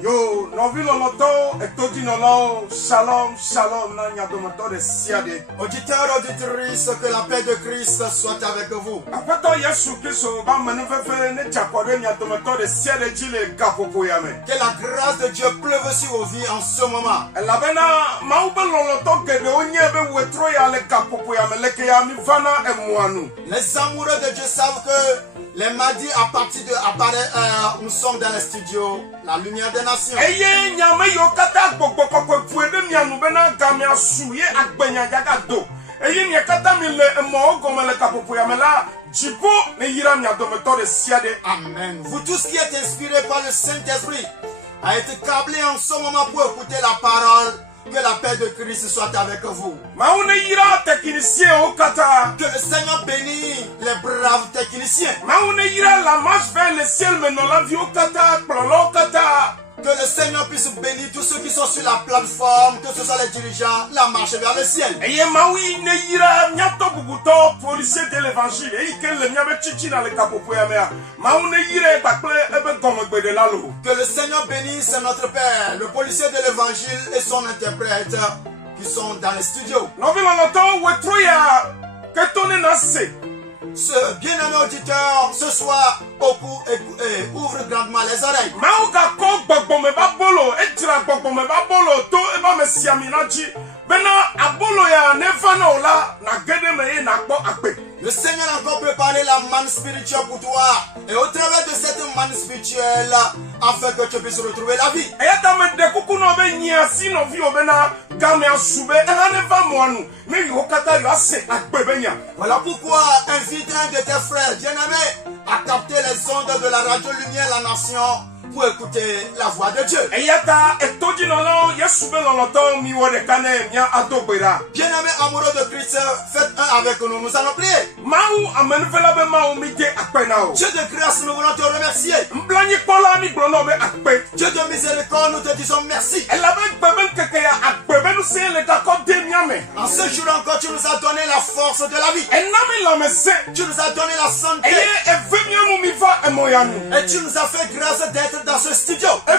Yo, novi loloto, etodi nolo, shalom, shalom, na nyadomato de siade. Auditeurs, auditrices, que la paix de Christ soit avec vous. Apato Yesu Kristo, ba manufefe ne chakode nyadomato de siade jile gapopo yame. Que la grâce de Dieu pleuve sur vos vies en ce moment. La bena, maube loloto gede onyebe wetro ya le gapopo yame, leke ya mi vana emwanu. Les amoureux de Dieu savent que les mardis à partir de nous sommes dans les studios, la lumière des nations. Eye nyame yo kata gbogbo puede mianu bena gamia suye agbenya jagado. Eye nye kata mi le mo gomele kapopo yame la jipo ne yira mi adometo de siade. Amen. Vous tous qui êtes inspirés par le Saint-Esprit a été câblés en ce moment pour écouter la parole. Que la paix de Christ soit avec vous. Que le Seigneur bénisse les braves techniciens. Que le Seigneur puisse bénir tous ceux qui sont sur la plateforme, que ce soit les dirigeants, la marche vers le ciel. Que le Seigneur bénisse notre Père, le policier de l'évangile et son interprète qui sont dans les studios. Ce bien-aimé auditeur, ce soir, ouvre grandement les oreilles. Le Seigneur a encore préparé la manne spirituelle pour toi. Et au travers de cette manne spirituelle, afin que tu puisses retrouver la vie. Voilà pourquoi invite un de tes frères bien-aimés à capter les ondes de la radio Lumière la Nation pour écouter la voix de Dieu. Bien-aimés amoureux de Christ, faites un avec nous, nous allons prier. Dieu de grâce, nous voulons te remercier. Dieu de miséricorde, nous te disons merci. En ce jour encore, tu nous as donné la force de la vie. Tu nous as donné la santé. Et tu nous as fait grâce d'être dans ce studio. Et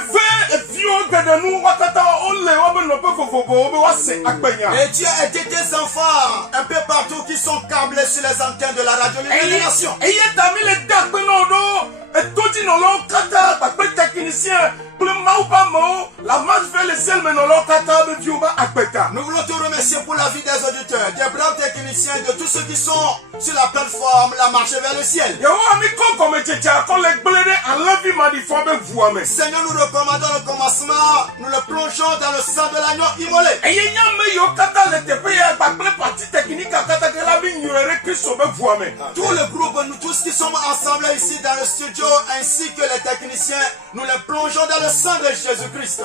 Dieu a aidé tes enfants un peu partout qui sont câblés sur les antennes de la radio Lumière des Nations. Nous voulons te remercier pour la vie des auditeurs, des braves techniciens, de tous ceux qui sont sur la plateforme, la marche vers le ciel. Seigneur, nous recommandons le commencement, nous le plongeons dans le sang de l'agneau immolé. Tout le groupe, nous tous qui sommes ensemble ici dans le studio, ainsi que les techniciens, nous les plongeons dans le sang de Jésus-Christ.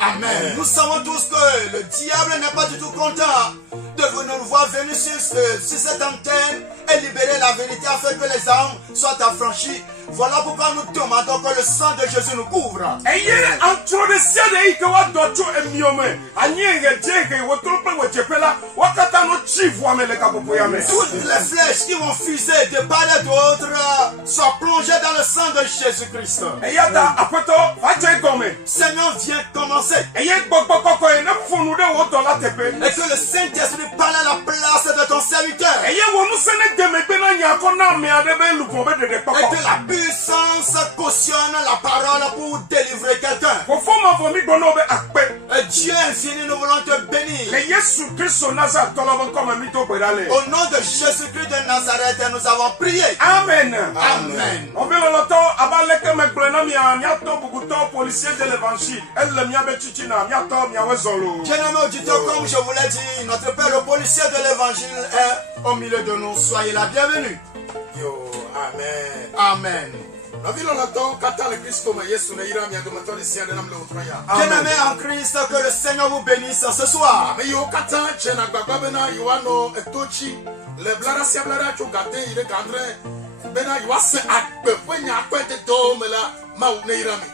Amen. Nous savons tous que le diable n'est pas du tout content de nous voir venir sur cette antenne et libérer la vérité afin que les âmes soient affranchies. Voilà pourquoi nous demandons que le sang de Jésus nous couvre. Toutes les flèches qui vont fuser de part et d'autre soient plongées dans le sang de Jésus-Christ. Seigneur, viens commencer. Et que le Saint-Esprit parle à la place de ton serviteur. Et que la puissance cautionne la parole pour délivrer quelqu'un. Dieu infini, nous voulons te bénir. Au nom de Jésus-Christ de Nazareth, nous avons prié. Amen. Amen. Policier de l'évangile. Bien-aimés auditeurs, comme je vous l'ai dit, notre Père le policier de l'évangile est au milieu de nous. Soyez la bienvenue. Yo, amen. Amen. Bien-aimés en Christ, que le Seigneur vous bénisse ce soir.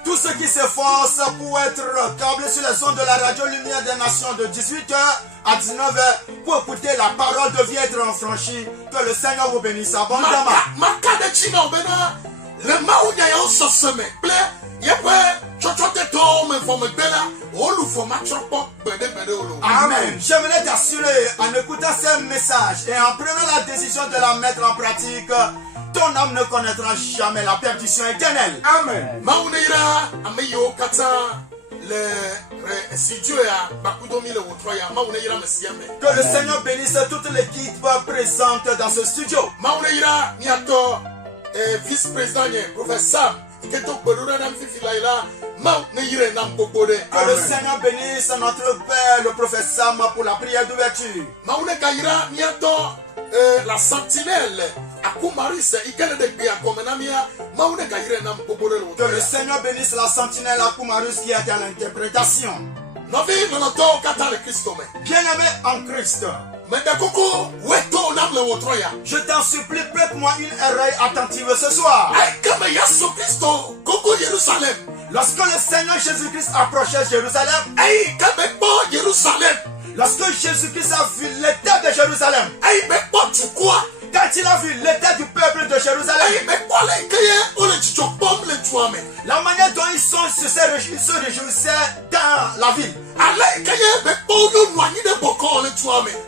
Tous ceux qui s'efforcent pour être câblés sur les ondes de la radio Lumière des Nations de 18h à 19h pour écouter la parole de vie être enfranchie. Que le Seigneur vous bénisse abondamment. Amen. J'aimerais t'assurer en écoutant ces messages et en prenant la décision de la mettre en pratique, ton âme ne connaîtra jamais la perdition éternelle. Amen. Que le Seigneur bénisse toute l'équipe présente dans ce studio. Vice-président, professeur, que le Seigneur bénisse notre Père, le professeur Sam, pour la prière d'ouverture. La sentinelle, que le Seigneur bénisse la sentinelle Akumarus qui est à l'interprétation. Bien-aimé en Christ, je t'en supplie, prête-moi une oreille attentive ce soir. Lorsque le Seigneur Jésus-Christ approchait Jérusalem, lorsque Jésus-Christ a vu l'état de Jérusalem, quand il a vu l'état du peuple de Jérusalem, la manière dont ils se réjouissaient dans la ville,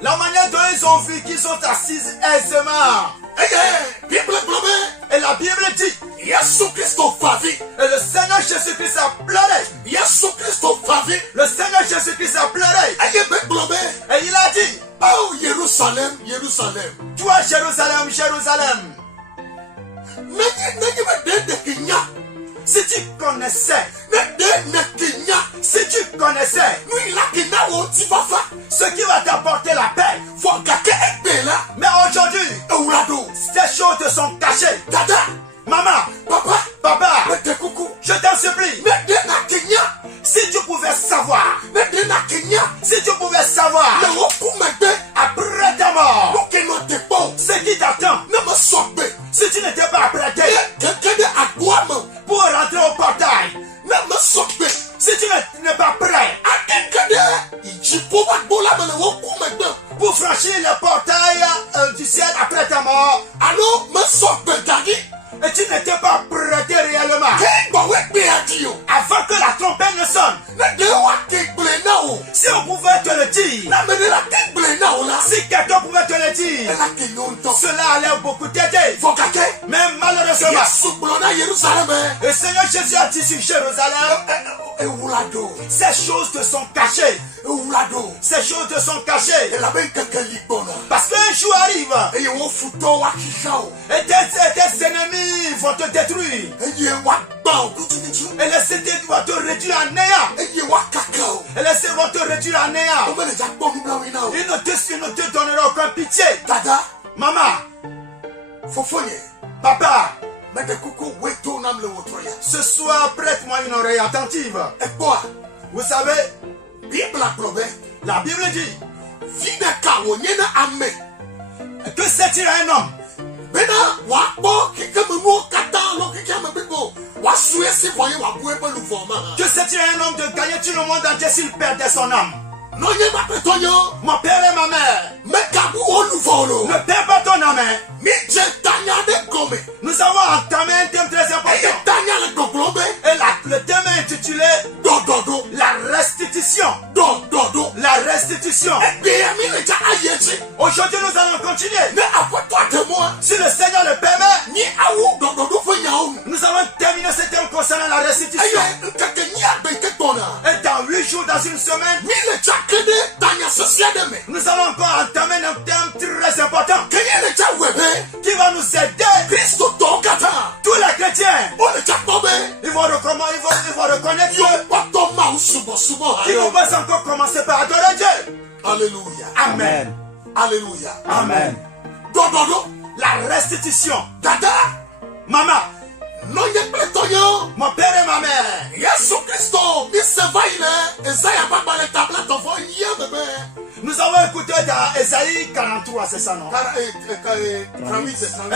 la manière dont ils ont vu qu'ils sont assis aisément. Et la Bible dit, et le Seigneur Jésus-Christ a pleuré. Le Seigneur Jésus-Christ a pleuré. Et il a dit, oh Jérusalem, Jérusalem, toi Jérusalem, Jérusalem, si tu connaissais, si tu connaissais ce qui va t'apporter la paix, mais aujourd'hui, ces choses te sont cachées. Maman, papa, je t'en supplie, si tu pouvais savoir, si tu pouvais savoir, après ta mort, ce qui t'attend, si tu n'étais pas apprêté pour rentrer au portail, si tu n'es pas prêt pour franchir le portail du ciel après ta mort, et tu n'étais pas prêté réellement avant que la trompette ne sonne, si on pouvait te le dire, si quelqu'un pouvait te le dire, cela allait beaucoup t'aider. Mais malheureusement, le Seigneur Jésus a dit sur Jérusalem, ces choses te sont cachées. Ces choses te sont cachées. Parce qu'un jour arrive et tes ennemis vont te détruire. Et les cités vont te réduire en néant. Et les cités vont te réduire en néant. Ils ne te donneront aucun pitié. Maman, papa, ce soir prête-moi une oreille attentive. Vous savez, la Bible dit que c'est un homme que c'est un homme de gagner tout le monde entier s'il perdait son âme. Mon père et ma mère, ne perds pas ton âme. Nous avons entamé un thème très important. Et le thème est intitulé la restitution. La restitution. Aujourd'hui nous allons continuer. Si le Seigneur le permet, nous allons terminer ce thème concernant la restitution. Et dans 8 jours, dans une semaine, nous allons encore entamer un thème très important qui va nous aider. Tous les chrétiens, ils vont reconnaître qu'ils vont pas encore commencer par adorer Dieu. Alléluia. Amen. Alléluia. Amen. La restitution. Maman, mon père et ma mère, nous avons écouté dans Esaïe 43, c'est ça, non? 38.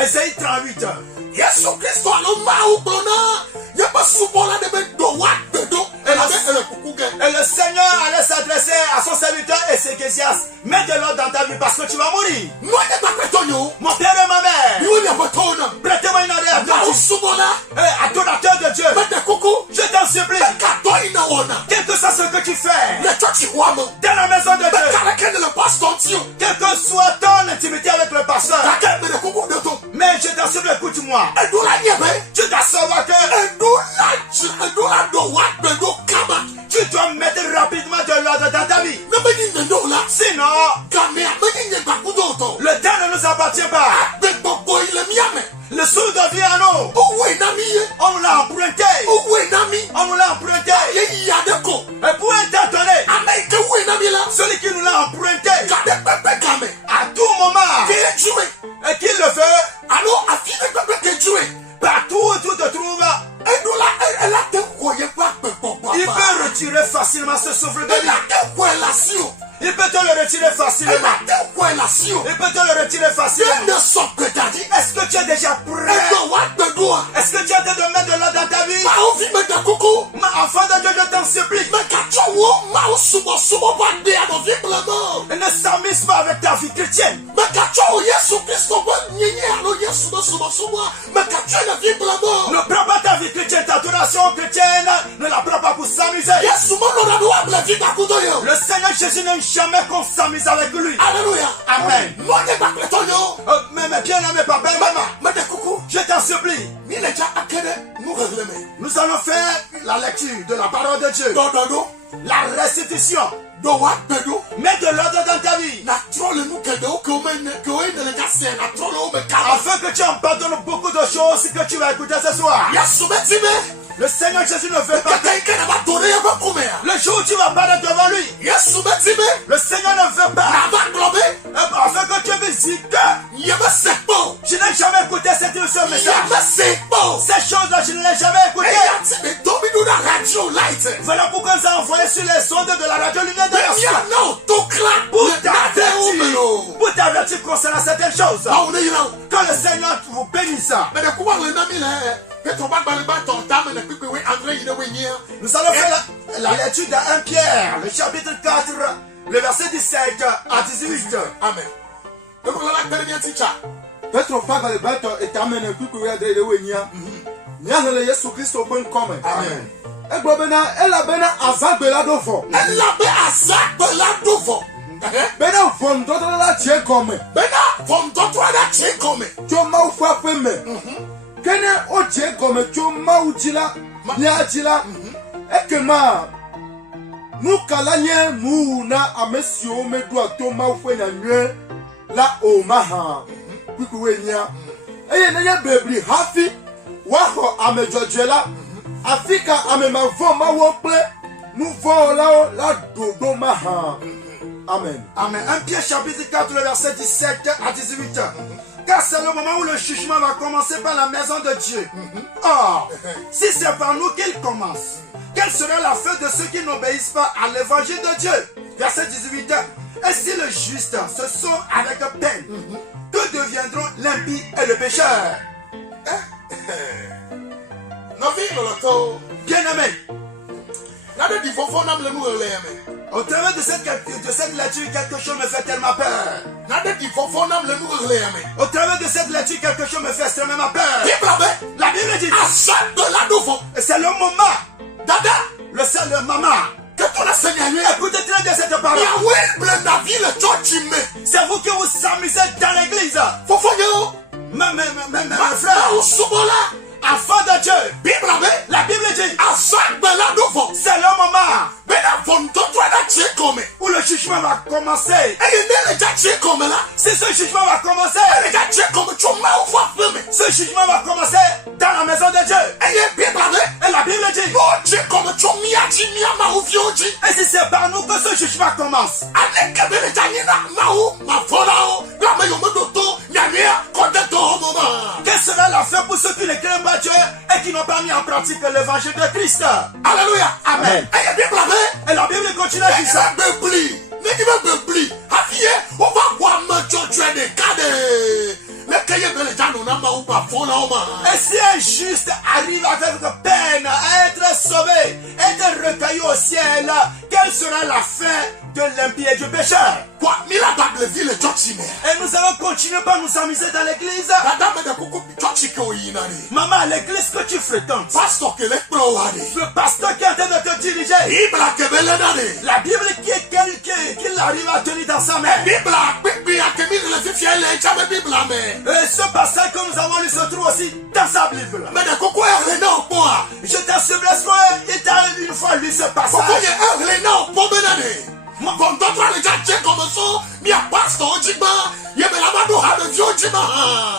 Esaïe 38. Yesu Kristo aloma ubona yeba subola de bedo wa bedo ele kukuge. Et le Seigneur allait s'adresser à son serviteur Ézéchias. Mets de l'ordre dans ta vie parce que tu vas mourir. No ye ba petonyo. Mon père et ma mère, Yo ye betona. prêtez-moi une oreille Na attentive. usubola. Adorateur de Dieu, Bede kuku. je t'en supplie, Ka do ina wona. quel que soit ce que tu fais Le church wamo. dans la maison de Dieu, Beka la kende le pastor tio. quelle que soit ton intimité avec le pasteur, Ka kende le kuku de to. mais je t'en supplie, écoute-moi. Edula nyebe. Tu dois savoir que Edula do wa bedo kama. tu dois mettre rapidement de l'ordre dans ta vie. Na beni nendo la. Sinon, Kamea beni nyeba kudo to. le temps ne nous appartient pas. Bebo boy le miame. Le sou devient à nous. Owe na mi ye. On nous l'a emprunté. Owe na mi. On nous l'a emprunté. Ye yadeko. Et pour un temps donné, Amerike we na mi la. celui qui nous l'a emprunté, Kade pepe kame. à tout moment, Keye juwe. et qu'il le veut, Alo afine pepe ke juwe. partout où tu te trouves, Edula ela te koye pa pepo pa. il peut retirer facilement ce souffle de Ela vie. te koye la sio. Il peut te le retirer facilement. Ela te koye la sio. Il peut te le retirer facilement. Ne so petadi. Est-ce que tu es déjà prêt? Edo wa bedoa. Est-ce que tu es en train de mettre de l'ordre dans ta vie? Ma ovi me te kuku. Ma enfant de Dieu, je t'en supplie. Me kacho wo ma o subo pa de ado viblement. Ne s'amuse pas avec ta vie chrétienne. Me kacho o Yesu Kristo bo nyenye alo Yesu subo. Me kacho na viblement. Ne prends pas ta vie chrétienne, ta adoration chrétienne, ne la prends pas pour s'amuser. Yesu mo lo na do able vida kudo yo. Le Seigneur Jésus n'aime jamais qu'on s'amuse avec lui. Alléluia. Amen. No ye ba petonyo. Mais mes bien-aimés papa et maman, Me te kuku. je t'en supplie. Mi le ja akede nous regleme. Nous allons faire la lecture de la parole de Dieu. Do. La restitution. Do wa bedo. Mets de l'ordre dans ta vie. Na trole nous kede o ko men ko ene le kase na trole o me kama. Afin que tu en pardonnes beaucoup de choses que tu vas écouter ce soir. Yesu betime. Le Seigneur Jésus ne veut pas. Kete ikene ba tore ya ba kumea. Le jour où tu vas parler devant lui, Yesu betime. le Seigneur ne veut pas. Na ba globe. Afin que tu visites. Yebe sekpo. Je n'ai jamais écouté ce message. Yebe sekpo. Ces choses-là, je ne les ai jamais écoutées. Eya ti me domi do na radio light. Voilà pourquoi nous avons envoyé sur les ondes de la radio Lumière de Ya l'Occident. no to clap. Pour Le date o me lo. pour t'avertir concernant certaines choses. Ba o ne yira. Que le Seigneur vous bénisse. Me de kuwa le na mi le. Petro ba gbale ba ton ta me ne pipe we André yine we nyia. Nous allons faire la lecture de 1 Pierre, le chapitre 4, le verset 17 à 18. Amen. Demo la dernier teacher. Petro faga le bato etamene kuku ya de wenya. Nya le Yesu Kristo bon come. Amen. Egbo bena ela bena azagbela do fo. Ela be azagbe la dovo. Bena vom do la tie come. Bena vom dotwa da che come. Jo ma fu afeme. Kene o tie come jo ma utila. Nya atila. Ekema nu kalanye mu na amesio medu ato ma fu nya nwe la o maha. Kuku wenya. Eye na ye bebri hafi wa ho amejojela. Afrika amemavo ma wo ple nous volons la dodo maha. Amen. Amen. 1 Pierre chapitre 4, le verset 17 à 18. Car c'est le moment où le jugement va commencer par la maison de Dieu. Or, si c'est par nous qu'il commence, quelle sera la fin de ceux qui n'obéissent pas à l'évangile de Dieu? Verset 18. Et si le juste se sauve avec peine, que deviendront l'impie et le pécheur? Bien-aimé, au travers de cette lecture, quelque chose me fait tellement peur. Au travers de cette lecture, quelque chose me fait extrêmement peur. La Bible dit, c'est le moment, dada, c'est le moment. Écoutez très bien cette parole. C'est vous qui vous amusez dans l'église. Mes frères, enfants de Dieu, la Bible dit, c'est le moment où le jugement va commencer. Si ce jugement va commencer, ce jugement va commencer dans la maison de Dieu. Et la Bible dit, et si c'est par nous que ce jugement commence, quelle sera la fin pour ceux qui ne craignent pas Dieu et qui n'ont pas mis en pratique l'évangile de Christ? Alléluia. Amen. Et la Bible continue à dire ça. Eye, on va voir ma chouchoué de cade. Le cahier de l'état, nous n'avons pas fond là, Et si un juste arrive avec peine à être sauvé, être recueilli au ciel, quelle sera la fin de l'impie et du pécheur? Quoi, Mila Bible ville le chouchime. Et nous allons continuer par nous amuser dans l'église. La dame de coucou, chouchike ou yinani. Maman, l'église que tu fréquentes, Pastor que les ploades. le pasteur qui est en train de te diriger, Ibla que belenade. la Bible qu'il arrive à tenir dans sa main. Bibla, Bibi a que mille les fifiels, les jamais Bibla, mais. Et ce passage que nous avons lu se trouve aussi dans sa Bible. Mais de coucou, elle est non, moi. Je t'assure qu'il t'arrive une fois lu ce passage. Coucou, elle est non, pour benade. Bon, d'autres, les gens comme ça, il y a pasteur, Jima, il y a la mano à le vieux Jima.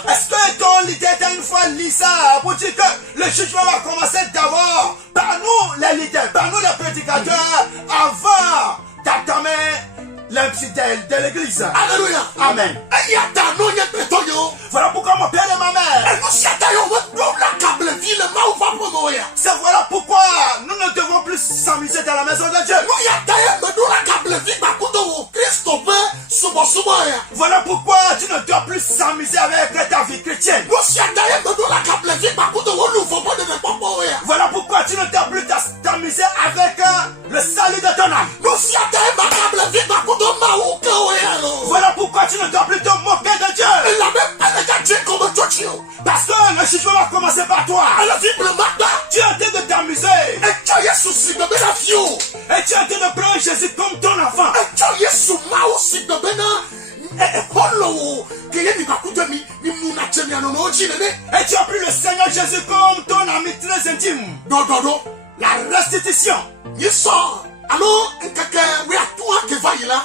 Est-ce que ton leader t'a une fois lu ça pour dire que le jugement va commencer d'abord par nous, les leaders, par nous, les prédicateurs, avant d'entamer l'infidèle de l'église. Alléluia. Amen. Et il y a ta non, il y a Voilà pourquoi mon père et ma mère. et nous s'attaillons, la câble ville, ma ou va pour mourir. C'est voilà pourquoi nous ne devons plus s'amuser dans la maison de Dieu. Nous y a taillé, mais nous la câble ville, ma couteau, Christophe, souvent. Voilà pourquoi tu ne dois plus s'amuser avec ta vie chrétienne. Nous s'y a taillé, mais nous la câble ville, ma couteau, on nous faut pas de pas mourir. Voilà pourquoi tu ne dois plus t'amuser avec le salut de ton âme. Nous s'y a taillé, ma câble ville, ma couteau, ma ou que Voilà pourquoi tu ne dois plus te moquer de Dieu. elle a même, elle a gâché comme un chouchio. Parce que le jugement va commencer par toi. Elle a dit, le matin, Tu es en train de t'amuser. et tu as souci de la fio. Et tu es en train de prendre Jésus comme ton enfant. Et tu as sous ma aussi de bena. Et polo, que y a mis ma couteau, mi mouna tchemi anono, jinene. Et tu as pris le Seigneur Jésus comme ton ami très intime. Non, non, non. La restitution. Il sort. Alors, quelqu'un, oui, à toi qui va y là.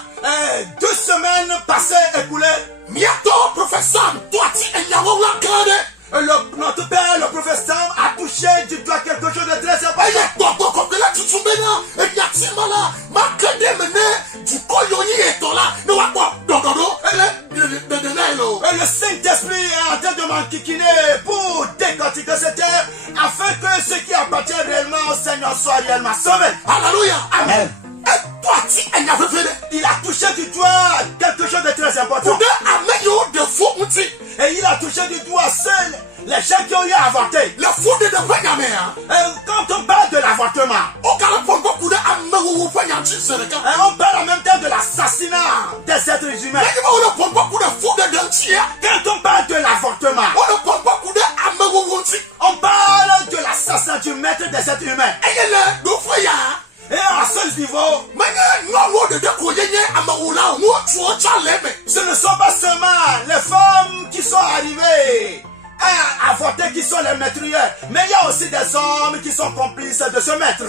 2 semaines passées, écoulées. Miato, professeur, toi, tu es yawon la cade. Notre père, le professeur, a touché du doigt quelque chose de très Et important. il y a toi, comme de la tutumbena. Et il y a Timala. Ma cade mené. Du koyoni et toi là. Ne va pas. Non, non, non. Elle est de Nelo. Et le Saint-Esprit est en train de m'enquiquiner pour décortiquer cette terre afin que ceux qui appartiennent réellement au Seigneur soient réellement sauvés. Alléluia. Amen. Et toi, tu es yawon fait. Il a touché du doigt quelque chose de très important. Pour de ameyo de faux outils. Et il a touché du doigt seuls les gens qui ont eu à avorter. Le fou de Panyamea. Quand on parle de l'avortement, Au Californie, beaucoup de ameyo Panyamchi Sénégal. on parle en même temps de l'assassinat des êtres humains. Mais on ne prend beaucoup de fou de Dantia. Quand on parle de l'avortement, On ne prend beaucoup de ameyo Wonti. on parle de l'assassinat du maître des êtres humains. Et il est le frère. Et à ce niveau, Mais non, de décoyer Amaoula, nous, tu as chalé. ce ne sont pas seulement les femmes qui sont arrivées à avorter qui sont les meurtriers, mais il y a aussi des hommes qui sont complices de ce maître.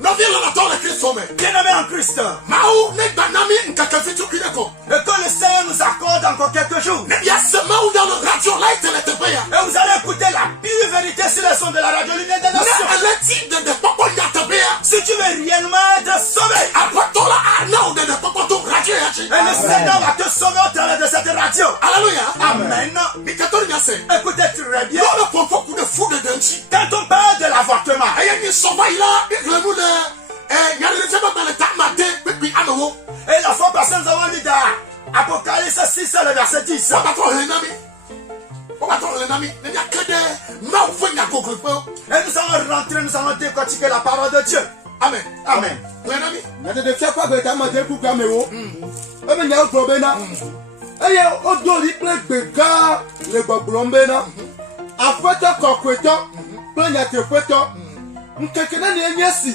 Non, viens là, dans le Christ. Bien-aimés en Christ, Mao, n'est pas nami, n'kakafitu kineko. et que le Seigneur nous accorde encore quelques jours. Il y a ce Mao dans le radio, là, il te paye. Et vous allez écouter la pure vérité sur le son de la radio Lumière des Nations. Elle est dit de papa, il y a te paye. Si tu veux réellement être sauvé, Après toi, là, non, de papa, ton radio, et le Seigneur va te sauver au travers de cette radio. Alléluia. Amen. Mais quand on y a c'est. Écoutez très bien. On ne prend pas beaucoup de fou de Danti. Quand on parle de l'avortement, Et il y a une sommeil là, il y a il y a des gens dans le temps matin, puis à nouveau. et la fois passée, nous avons lu dans Apocalypse 6, le verset 10. On va attendre les amis. On va attendre les amis. Il n'y a que des mains ouvertes à Google. Et nous allons rentrer, nous allons décortiquer la parole de Dieu. Amen. Amen. Les amis. nade de fia kwa gbeta mate ku ka mewo ebe nya gbo be na eye o do ri ple gbega le gbogbo mbe na afeto kokweto ple nya te feto nkeke na ne nyesi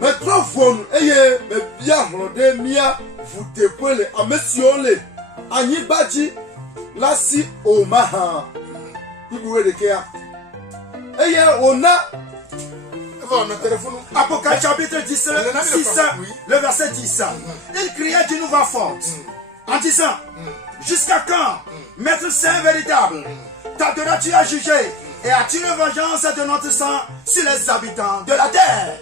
me tro vonu eye me bia hlode mia vute pele amesiole anyigbaji lasi o maha ibuwe de kea eye ona Bon, notre téléphone. Apocalypse chapitre 10, 6, le verset 10. Il criait d'une voix forte en disant: jusqu'à quand, Maître Saint véritable, tarderas-tu à juger et as-tu une vengeance de notre sang sur les habitants de la terre?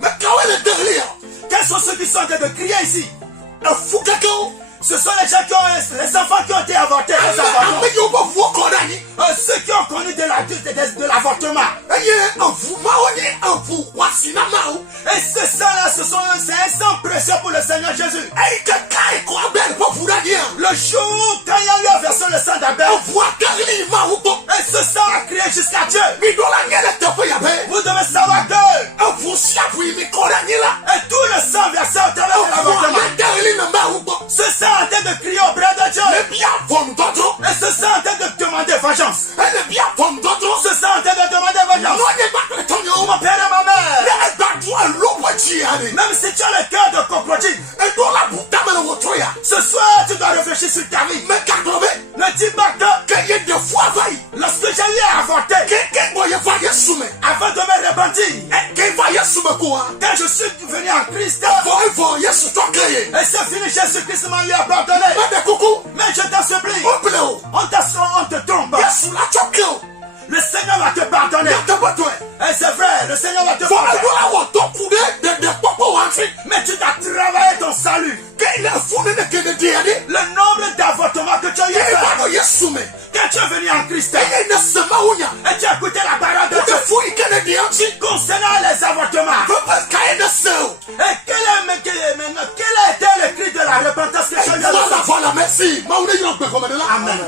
Mais quand elle est derrière, Quels sont ceux qui sont en train de crier ici? un fou cacao. Ce sont les gens qui ont, les enfants qui ont été avortés. Les avortements. Mais il y a pas fou qu'on a dit. Ceux qui ont connu de l'avortement. Il y a un fou maoni, un fou wasinamao. Et Et ce sang-là, c'est un sang précieux pour le Seigneur Jésus. Le jour quand il y a eu à verser le sang d'Abel, et ce sang a crié jusqu'à Dieu. Vous devez savoir que et tout le sang versé au travers de l'avortement, ce sang en train de crier auprès de Dieu. Et ce sang en train de demander vengeance. Ce sang en train de demander vengeance. Mon père et ma mère, même si tu as le cœur de crocodile, ce soir tu dois réfléchir sur ta vie. Ne dis pas que lorsque j'ai eu à avorter, avant de me repentir, quand je suis venu en Christ, et c'est fini, Jésus-Christ m'a eu à pardonner. Mais je t'en supplie, on te trompe. Le Seigneur va te pardonner. Et c'est vrai, le Seigneur va te pardonner. Mais tu dois travailler ton salut. Le nombre d'avortements que tu as eu à faire. Quand tu es venu en Christ, et tu as écouté la parole de Dieu concernant les avortements. Et quel a été le cri de la repentance que tu as eu à faire? Amen.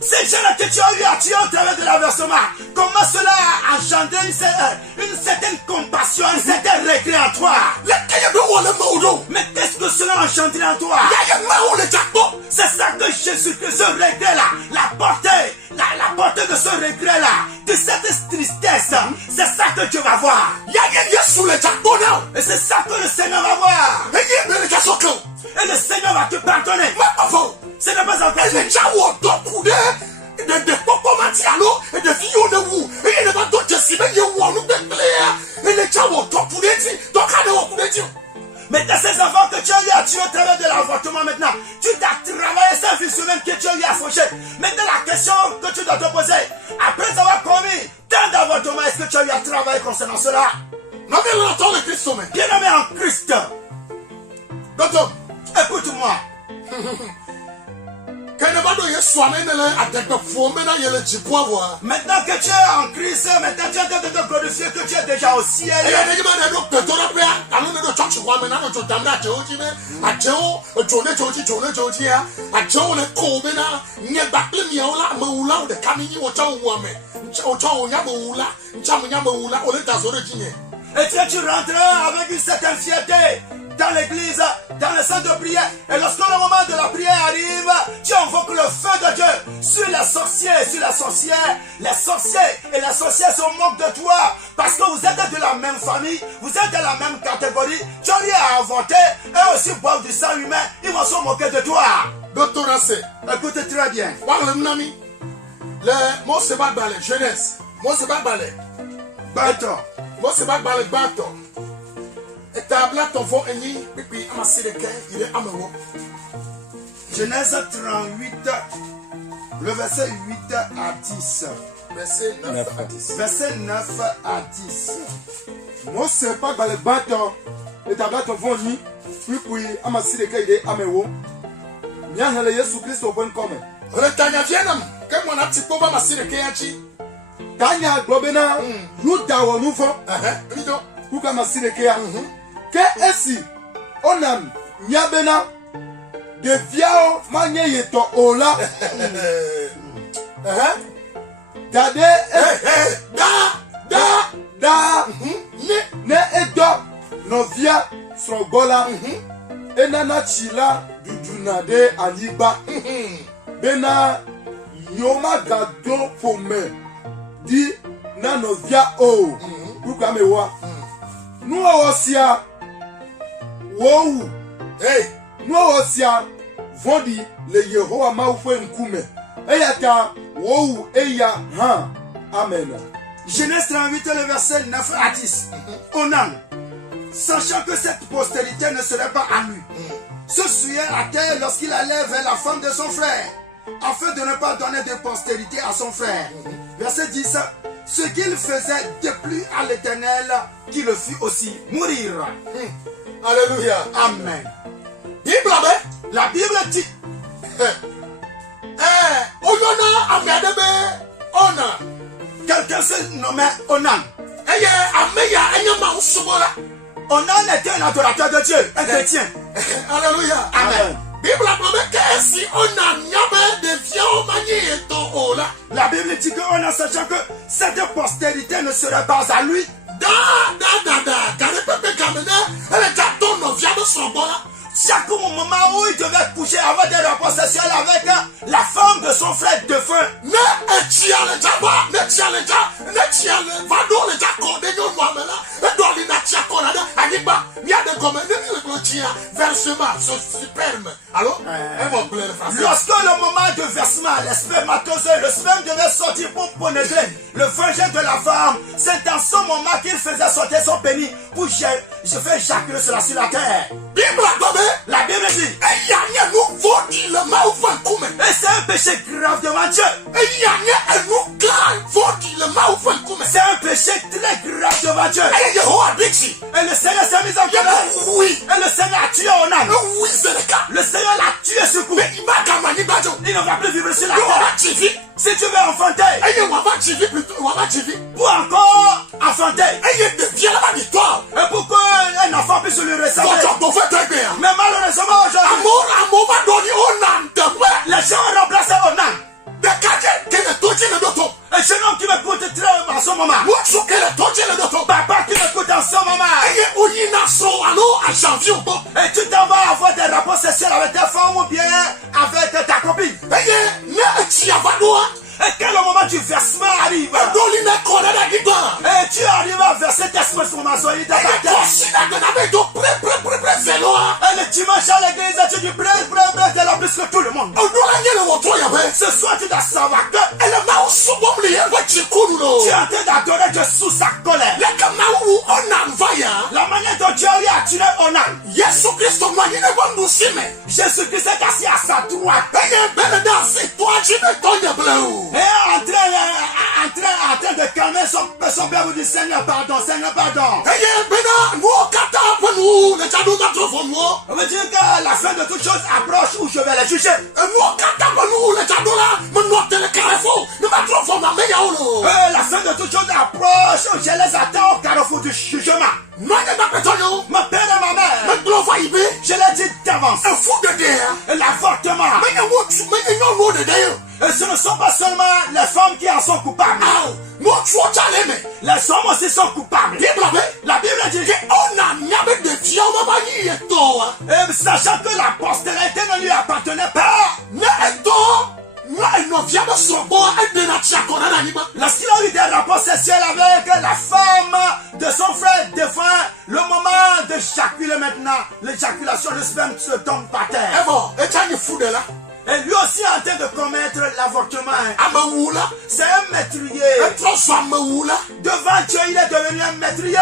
Ces gens que tu as eu à tuer au travers de l'aversement, comment cela a engendré une certaine compassion, un certain regret en toi? Mais qu'est-ce que cela a engendré en toi? C'est ça que Jésus-Christ, ce regret-là, la portée de ce regret-là, de cette tristesse, c'est ça que Dieu va voir. Et c'est ça que le Seigneur va voir. Et le Seigneur va te pardonner. Ce n'est pas encore fini. Mais dans ces enfants que tu as eu à tuer au travers de l'avortement maintenant, tu dois travailler cette vie humaine que tu as eu à faucher. Maintenant la question que tu dois te poser, après avoir commis tant d'avortements, est-ce que tu as eu à travailler concernant cela? Bien-aimé en Christ, écoute-moi. Maintenant que tu es en Christ, maintenant tu es en train de te glorifier que tu es déjà au ciel. Et tu rentres avec une certaine fierté dans l'église, dans le centre de prière. Et lorsque le moment de la prière arrive, tu invoques le feu de Dieu sur les sorciers, sur la sorcière. Les sorciers et les sorcières se moquent de toi parce que vous êtes de la même famille, vous êtes de la même catégorie. Tu as rien à inventer et aussi boire du sang humain. Ils vont se moquer de toi. Écoute très bien. Jeunesse. Genèse 38, le verset 8 à 10. Verset 9 à 10. Verset 9 à 10. Mose pa gbale gbato etabla ton voni puis amasire ke ide amewo mia hele Yesu Kristo bon come Retanya vienam ke mona tipo ba masire ke yachi tanya globena ruda wo nufo bido kuka masire ke ya ke esi onam nyabena de viao manye yeto ola dade da ne edo novia srogola enana chila dudunade aliba bena yoma gado fome di na novia o kuka mewa nu osia wo nu osia vodi le Yehowa maufwe nkume eyata wo eya ha amen. Genèse 38, le verset 9 à 10. Onan, sachant que cette postérité ne serait pas à lui, se souillait à terre lorsqu'il allait vers la femme de son frère, afin de ne pas donner de postérité à son frère. Verset 10. Ce qu'il faisait déplut à l'Éternel, qui le fit aussi mourir. Alléluia. Amen. Bible, La Bible dit Oyona amedebe ona. quelqu'un se nommait Onan. Eye Onan était un adorateur de Dieu, un chrétien. Alléluia. Amen. Bible promet que si Onan devient manié ton là. La Bible dit que Onan, sachant que cette postérité ne serait pas à lui. Chaque moment où il devait coucher, avoir des rapports sexuels avec la femme de son frère défunt. Lorsque le moment de versement, les spermatozoïdes, le sperme devait sortir pour pénétrer le vagin de la femme, c'est dans ce moment qu'il faisait sortir son pénis pour je fais éjaculer cela sur la terre. La Bible dit, et c'est un péché grave devant Dieu. C'est un péché très grave devant Dieu. Et le Seigneur s'est mis en colère. Et le Seigneur a tué Onan. Le Seigneur l'a tué ce coup. Il ne va plus vivre sur la terre. Si tu veux enfanter, pour encore enfanter, et pour qu'un enfant puisse le recevoir. Mais malheureusement aujourd'hui, les gens ont remplacé Onan. Un jeune homme qui m'écoute très en ce moment. Papa qui m'écoute en ce moment. Et tu t'en vas avoir des rapports sexuels avec ta femme ou bien avec ta copine. Et quand le moment du versement arrive, et tu arrives à verser tes spermatozoïdes dans ta tête. Et le dimanche à l'église, tu dis prêt, t'es là plus que tout le monde. Ce soir, tu dois savoir que tu es en train d'adorer Dieu sous sa colère. La manière dont Dieu a tué Onan. Jésus-Christ est assis à sa droite. Et en train de calmer son père, vous dit Seigneur pardon, Seigneur pardon. On veut dire que la fin de toute chose approche où je vais les juger. La fin de toute chose approche où je les attends au carrefour du jugement. Mon père et ma mère, je l'ai dit d'avance. L'avortement. Et ce ne sont pas seulement les femmes qui en sont coupables. Les hommes aussi sont coupables. La Bible dit et sachant que la postérité ne lui appartenait pas. Lorsqu'il a eu des rapports sexuels avec la femme de son frère défunt, le moment de éjaculer maintenant, l'éjaculation, le sperme se tombe par terre. Et lui aussi en train de commettre l'avortement. C'est un meurtrier. Devant Dieu, il est devenu un meurtrier.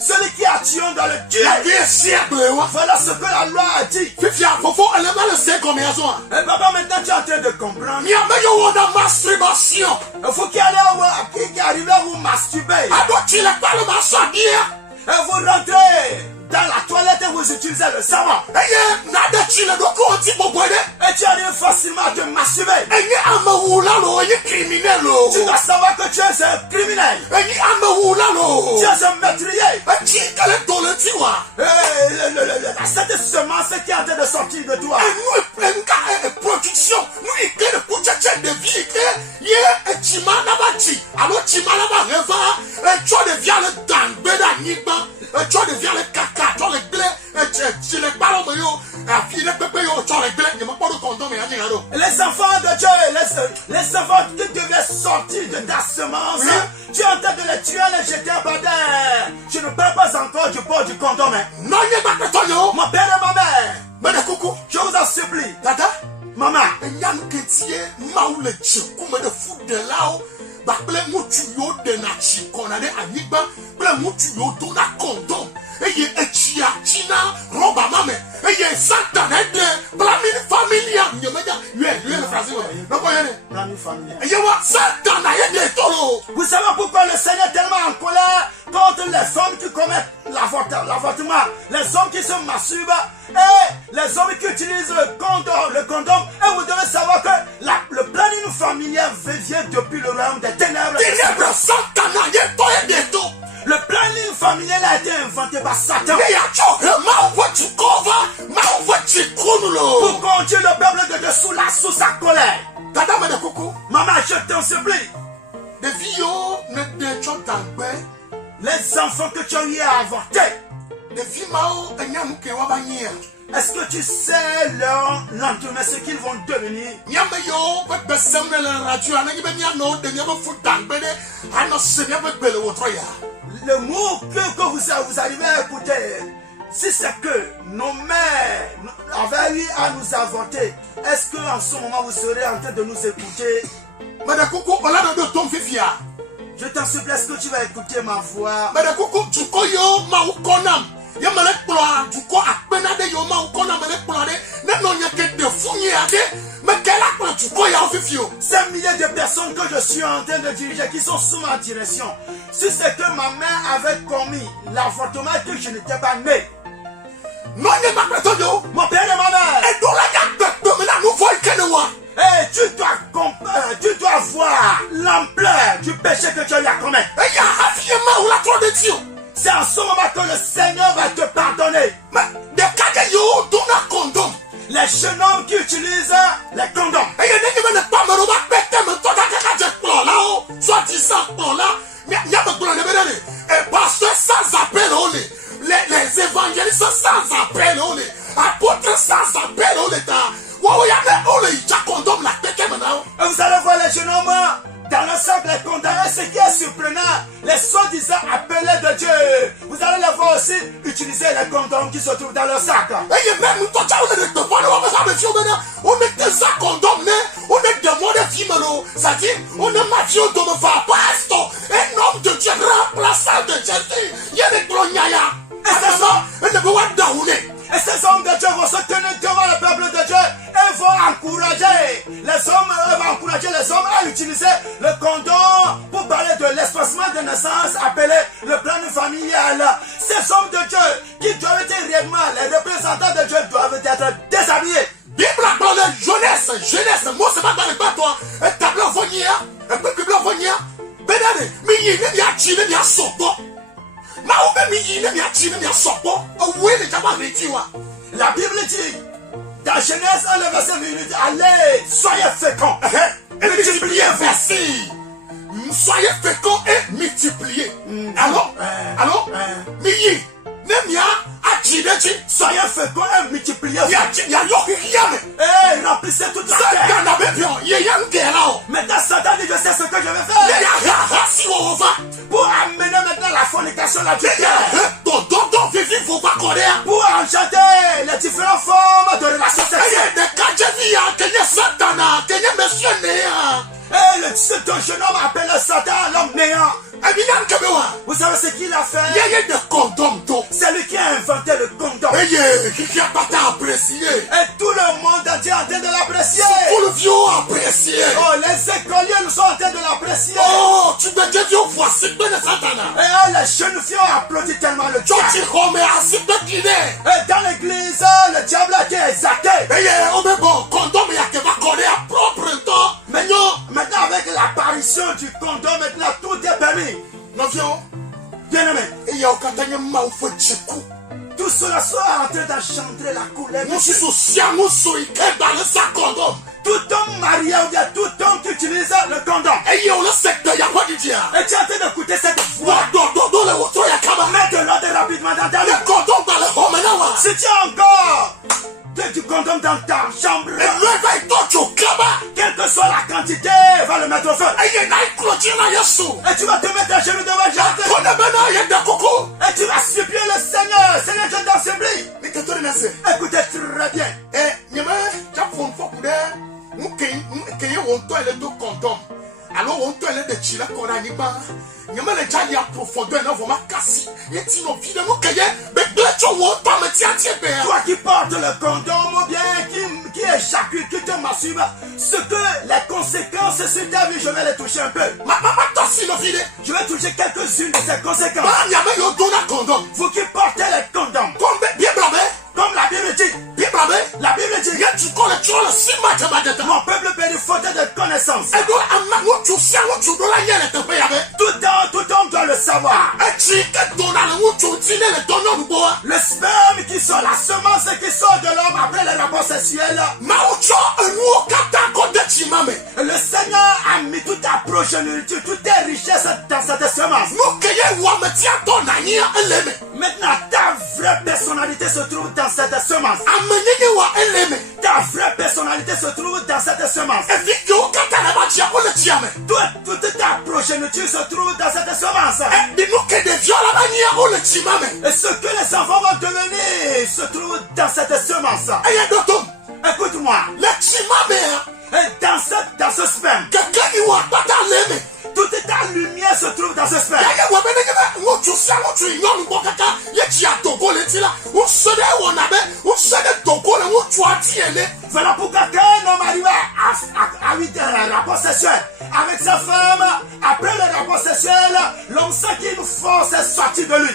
Celui qui a tué dans le tué. Voilà ce que la loi a dit. Et papa, maintenant tu es en train de comprendre. Il faut qu'il arrive à vous masturber. Et vous rentrez dans la toilette et vous utilisez le savon. Et tu arrives facilement à te masturber. Tu dois savoir que tu es un criminel. Tu es un meurtrier. Cette semence qui est en train de sortir de toi. Tu deviens le caca, tu les blés, tu les ballons, les enfants de Dieu, les enfants qui devaient sortir de ta semence, tu es en train de les tuer, les jeter par terre. Je ne parle pas encore du port du condom. Mon père et ma mère, je vous en supplie. Maman, bakple mutu yo de na chikona de anigba ple mutu yo do na condom eye echia china roba mame eye satan ede blaming familia nyemeja yue le phrase no ko yene blaming familia eye wa satan na ede tolo. Vous savez pourquoi le Seigneur est tellement en colère contre les femmes qui commettent l'avortement, les hommes qui se masturbent et les hommes qui utilisent le condom. Et vous devez savoir que le planning familial vient depuis le royaume des ténèbres. Le planning familial a été inventé par Satan. Ne ya cho ma wo tu cover, ma wo tu kunulo. Pour conduire le peuple de Dieu sous sa colère. Tata me de koko. Maman, je t'en supplie. De vio ne de cho dangbe. Les enfants que tu as eu à avorter. De vi mao enyamu ke wa banyia. Est-ce que tu sais leur lendemain ce qu'ils vont devenir? Nyame yo pe besem ne la radio anagi be nya no de nya be fu dangbe de ano se nya be gbele wo troya. Le mot que vous arrivez à écouter, si c'est que nos mères avaient eu à nous avorter, est-ce qu'en ce moment vous serez en train de nous écouter? Madame Koko, voilà dans ton fifia. Je t'en supplie, est-ce que tu vas écouter ma voix? Madame Koko, tu connais ma ou konam. Ya mele ploa, tu ko akpena de yo ma ou konam mele ploa de. Ne non ya ke de founye ade. Mais quel acte tu connais en fifio? Ces milliers de personnes que je suis en train de diriger, qui sont sous ma direction, si c'est que ma mère avait commis l'avortement et que je n'étais pas né, non ne ma preto yo. mon père et ma mère, Et donc là ya de domina nous voit kenewa. et tu dois voir l'ampleur du péché que tu as eu à commettre. Et ya afie ma ou la trop de Dieu. C'est en ce moment que le Seigneur va te pardonner. Mais de kade yo dona condom. Les jeunes hommes qui utilisent les condoms. Et ya ne me pas me roba pete me tota ka je plan là oh. Soit disant plan là, mais ya me plan de me et pasteur sans appel on est. Les évangélistes sans appel on est. Apôtres sans appel on est. Wow, ya ne on est ja condom la pete maintenant. Et vous allez voir les jeunes hommes dans le sac les condoms. Et ce qui est surprenant, les soi-disant appelés de Dieu. Vous allez les voir aussi utiliser les condoms qui se trouvent dans leur sac. Et même toi, on est de te voir, on est des condamnés, on est des mots de fimelo. C'est-à-dire, on est Mathieu de me faire pastor, un homme de Dieu remplaçant de Jésus. Il y a des gloniaya. Et c'est ça, et ne peut pas daouler. Et ces hommes de Dieu vont se tenir devant le peuple de Dieu et vont encourager les hommes à utiliser le condom pour parler de l'espacement de naissance appelé le planning familial. Ces hommes de Dieu qui doivent être réellement les représentants de Dieu doivent être déshabillés. Bible parle de jeunesse, moi c'est pas dans le bateau, et tableau vonia, et puis Bible vonia, benade, mais il y a chine, il y a sopo. Ma ou même il y a chine, il y a sopo, oui, les jamas rétiwa. La Bible dit, dans Genèse 1, le verset 8, allez, soyez féconds et multipliez Merci. Soyez féconds et multipliez. Alors, Miyi, Nemia, Achinechi, soyez féconds et multipliez. Il y a rien. Et remplissez toute la terre. Maintenant, Satan dit, je sais ce que je vais faire. Pour amener maintenant la fornication, la dureté. Pour enchanter les différentes formes de relations sexuelles. Et ce jeune homme appelle Satan l'homme néant. Vous savez ce qu'il a fait? C'est lui qui a inventé le condom. Et tout le monde entier est en train de l'apprécier. Oh, les écoliers nous sont en train de l'apprécier. Oh, tu me dis Et les jeunes filles ont applaudi tellement le diable. Et dans l'église, le diable a été exalté. Maintenant, avec l'apparition du condom, maintenant tout est permis. Bien aimé, tout cela soit en train d'engendrer la colère. Tout homme marié ou bien tout homme qui utilise le condom. Et tu es en train d'écouter cette voix. Mets de l'ordre rapidement dans ta vie. Si tu as encore du condom dans ta chambre, quelle que soit la quantité, va le mettre au feu. Et tu vas te mettre à genoux devant Jésus. Et tu vas supplier le Seigneur. Seigneur, je t'en supplie. Écoutez très bien. Alors on doit aller de Chila Koraniba. Nyama le jali a profondeur na voma kasi. Yeti no fide no keye. Mais deux choses on pas me tiens tiens. Toi qui portes le condom ou bien qui éjacule, qui te masturbe, ce que les conséquences sur ta vie, je vais les toucher un peu. Je vais toucher quelques-unes de ces conséquences. Vous qui portez les condoms, comme la Bible dit, la Bible dit, mon peuple périt faute de connaissance. Tout homme doit le savoir. Le sperme qui sort, la semence qui sort de l'homme après le rapport sexuel. Le Seigneur a mis toute ta progéniture, toute tes richesses dans cette semence. Maintenant, ta vraie personnalité se trouve dans cette semence. Ta vraie personnalité se trouve dans cette semence. Toute ta progéniture se trouve dans cette semence. Et ce que les enfants vont devenir se trouve dans cette semence. Écoute-moi. Dans ce sperme. Toute ta lumière se trouve dans ce sperme. Voilà pourquoi quand un homme arrive à un rapport sexuel avec sa femme, après le rapport sexuel, l'homme sent qu'une force est sortie de lui.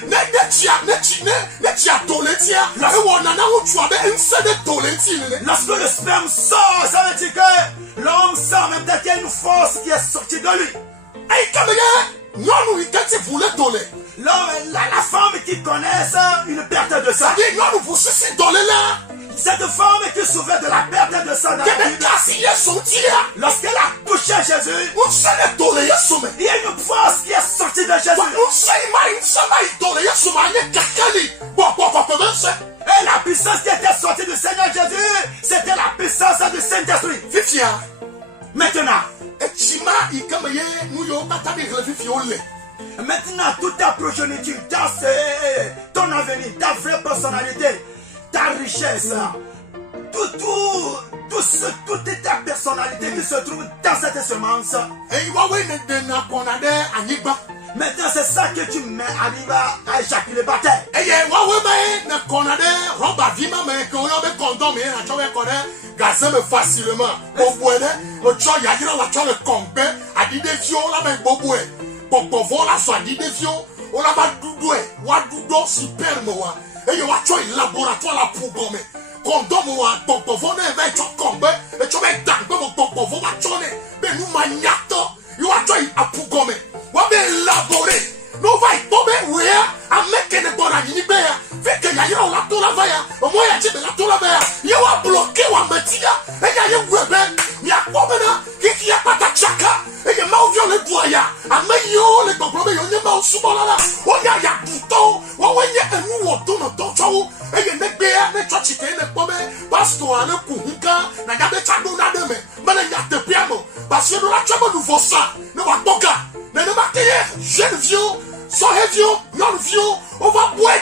Lorsque le sperme sort, ça veut dire que l'homme sent même qu'il y a une force qui est sortie de lui. La femme qui connaît une perte de sang. Cette femme qui souffrait de la perte de sang dans la Bible, lorsqu'elle a touché Jésus, il y a une force qui est sortie de Jésus. Et la puissance qui était sortie du Seigneur Jésus, c'était la puissance du Saint-Esprit. Maintenant, toute ta progéniture, ton avenir, ta vraie personnalité, ta richesse, toute ta personnalité qui se trouve dans cette semence. Maintenant, c'est ça que tu mets, arrive à éjaculer par terre. Jeune vieux, so heavy, non vieux, on va boire.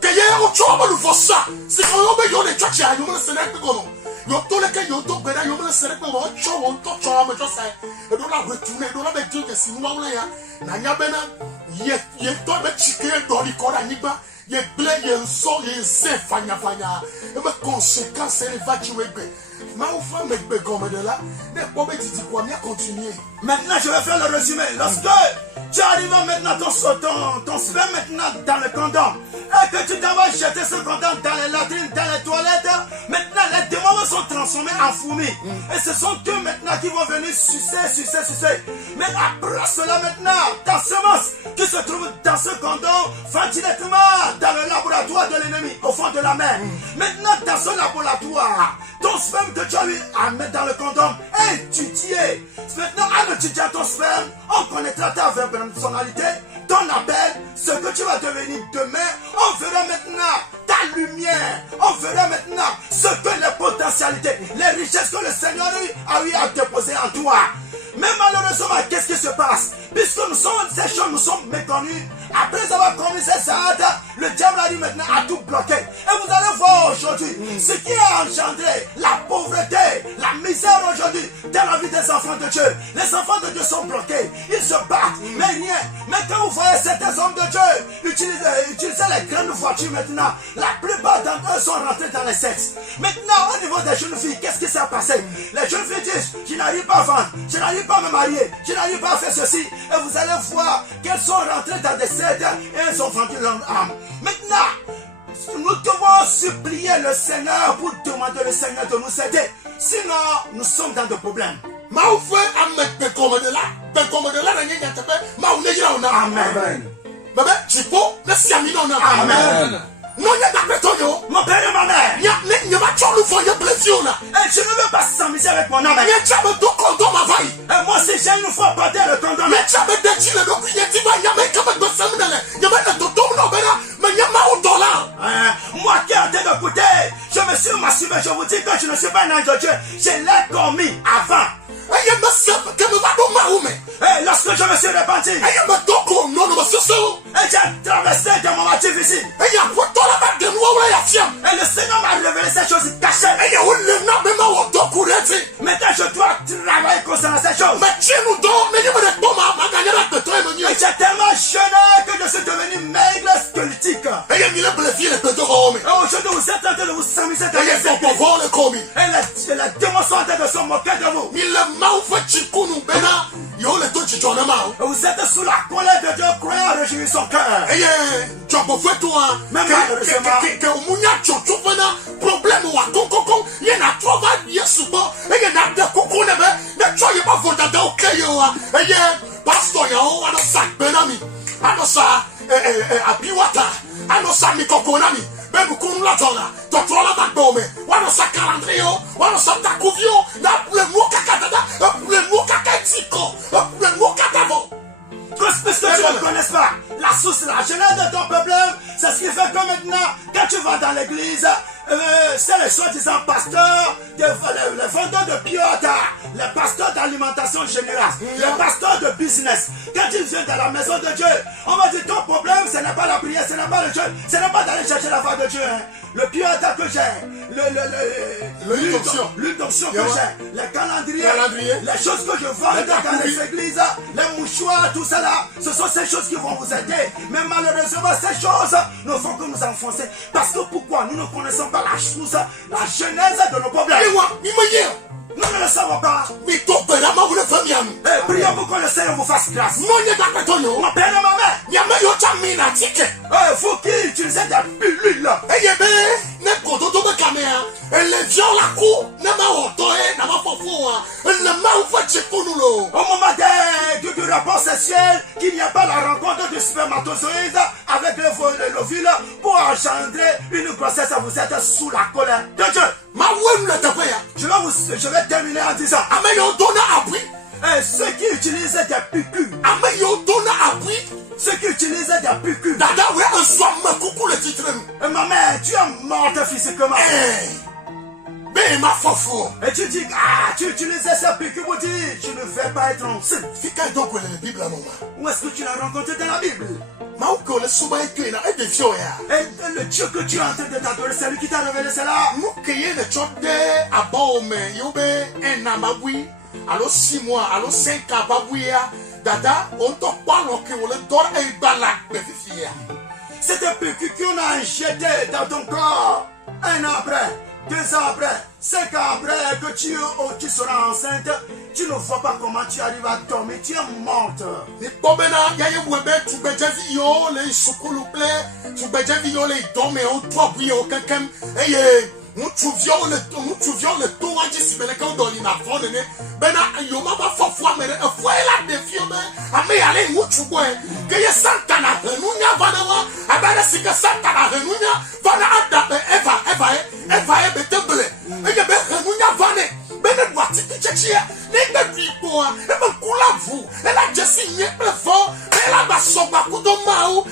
Que o choba lu fossa. Si ko yo be yo le church ya yo mo select go. Yo to le ke yo to be da yo mo select go o cho won to cho me just say. E do la return e do la be tu ke si nwa wala ya. Na nya be na ye to be chike do ri ko da niba. Ye ble ye so ye se fanya fanya. E me conséquence e va tu egbe. Ma ou femme egbe comme de là. Ne po be titi ko mi continuer. Maintenant je vais faire le résumé. Lorsque tu arrives maintenant ton sperme maintenant dans le condom et que tu t'en vas jeter ce condom dans les latrines, dans les toilettes, maintenant les démons sont transformés en fourmis. Et ce sont eux maintenant qui vont venir sucer. Mais après cela maintenant, ta semence qui se trouve dans ce condom va directement dans le laboratoire de l'ennemi, au fond de la mer. Maintenant dans ce laboratoire, ton sperme que tu as eu à mettre dans le condom est étudié. Maintenant en étudiant ton sperme, on connaîtra ta vraie personnalité, ton appel, ce que tu vas devenir demain. On verra maintenant ta lumière. On verra maintenant ce que les potentialités, les richesses que le Seigneur a eu à déposer en toi. Mais malheureusement, qu'est-ce qui se passe? Puisque ces choses nous sont méconnues, après avoir commis ces actes, le diable a dit maintenant à tout bloquer. Et vous allez voir aujourd'hui ce qui a engendré la pauvreté, la misère aujourd'hui dans la vie des enfants de Dieu. Les enfants de Dieu sont bloqués, ils se battent, mais rien. Mais quand vous voyez certains hommes de Dieu utiliser les grandes voitures maintenant, la plupart d'entre eux sont rentrés dans les sexes. Maintenant, au niveau des jeunes filles, qu'est-ce qui s'est passé? Les jeunes filles disent, je n'arrive pas à vendre, je n'arrive pas à me marier, je n'arrive pas à faire ceci. Et vous allez voir qu'elles sont rentrées dans des sectes et elles ont vendu leur âme. Maintenant, nous devons supplier le Seigneur pour demander le Seigneur de nous aider. Sinon, nous sommes dans des problèmes. Amen. Bébé, tu peux, le siamino na. Amen. Non, il y a des Mon père et ma mère. il y a des blessures là. Et je ne veux pas s'amuser avec mon âme. Il y a des condom à vaille. Et moi aussi, j'ai une fois porté le condom. Il y a des chiles de couillettiba, il y a des cabanes de seminale. Il y a des tontons, mais il y a des dollars. Moi qui ai en train d'écouter, je me suis masturbé, je vous dis que je ne suis pas un ange de Dieu. Je l'ai commis avant. Il y a des sèpes qui me va dans ma roue. Et lorsque je me suis répandu, Il y a des tocos, non, non, c'est ça. et j'ai traversé de mon motif ici. Il y a des toiles avec des noix, il y a fiam. Et le Seigneur m'a révélé ces choses cachées. Il y a des noms, même au tocou, Maintenant, je dois travailler concernant ces choses. mais chez nous, mais il y a des tomates, ma gagnera de toi, Et j'ai tellement jeûné que je suis devenu maigre squelettique. il y a mis les blessés, les pétros, Et aujourd'hui, vous êtes en train de vous s'amuser dans il y a les des églises. pauvres, les commis. Et les démons sont en train de se moquer de vous. Il est mal fait chikunu bena yo le to chichon na ma. Et vous êtes sous la colère de Dieu, croyez en réjouir son cœur. Eye jobo fait toi Même malheureusement. que munya chocho fena problème wa kokoko ye na trova yesu bo eye na de kokko ne be na cho ye ba voda da okeyo wa eye pastor ya o ano sak benami ano sa abiwata ano sa mikokonami bebu kun la tola to trola ba do me wano sa calendrier wano sa takuvio na le mo kakadada le mo kakatiko le mo katavo. Parce que tu ne connais pas la source, la genèse de ton problème, c'est ce qui fait que maintenant, quand tu vas dans l'église, c'est les soi-disant pasteurs, les vendeurs de piota, les pasteurs d'alimentation générale, les pasteurs de business. Quand ils viennent dans la maison de Dieu, on va dire ton problème, ce n'est pas la prière, ce n'est pas le jeûne, ce n'est pas d'aller chercher la voix de Dieu. Hein. Le piota que j'ai, l'huile d'onction que j'ai, les calendriers, les choses que je vends dans les églises, les mouchoirs, tout ça là, ce sont ces choses qui vont vous aider. Mais malheureusement, ces choses ne font que nous enfoncer. Parce que pourquoi? Nous ne connaissons pas la chose, la genèse de nos problèmes. Nous ne le savons pas. Prions pour que le Seigneur vous fasse grâce. Mon père et ma mère. Vous qui utilisez des pilules. Au moment du rapport sexuel, qu'il n'y a pas la rencontre du spermatozoïde avec l'ovule pour engendrer une grossesse, vous êtes sous la colère de Dieu. Je vais terminer en disant ceux qui utilisent des piqûres, ceux qui utilisent des piqûres, ma mère, tu es morte physiquement. Et tu dis, tu utilisais ces piqûres pour dire, je ne vais pas être enceinte. Où est-ce que tu l'as rencontré dans la Bible? Et le Dieu que tu es en train de t'adorer, c'est lui qui t'a révélé cela. Alors 6 mois, alors 5 ans, dada, on te parle que on le donne et balak, C'est un piqûre qu'on a injecté dans ton corps. 1 an après, 2 ans après, 5 ans après que tu seras enceinte, tu ne vois pas comment tu arrives à dormir, tu es morte. Les pomena, y'a un webé, tu peux déjà vio, les chocolats, tu peux déjà vio, les dormes, ou toi, bio, quelqu'un, et tu viens le tour à Jessie, mais quand on y a fondé, ben, il y a ma foi, mais il faut la défier, mais allez, où tu vois, que y a Santana, nous n'y a pas de moi, à ben, c'est que Santana, nous n'y a pas de Eva, et que ben, nous n'y a pas de ben, de boîte, tu sais, les deux people, et ben, coulez-vous, et la Jessie n'y est plus fort, et la basoba, coup de maou,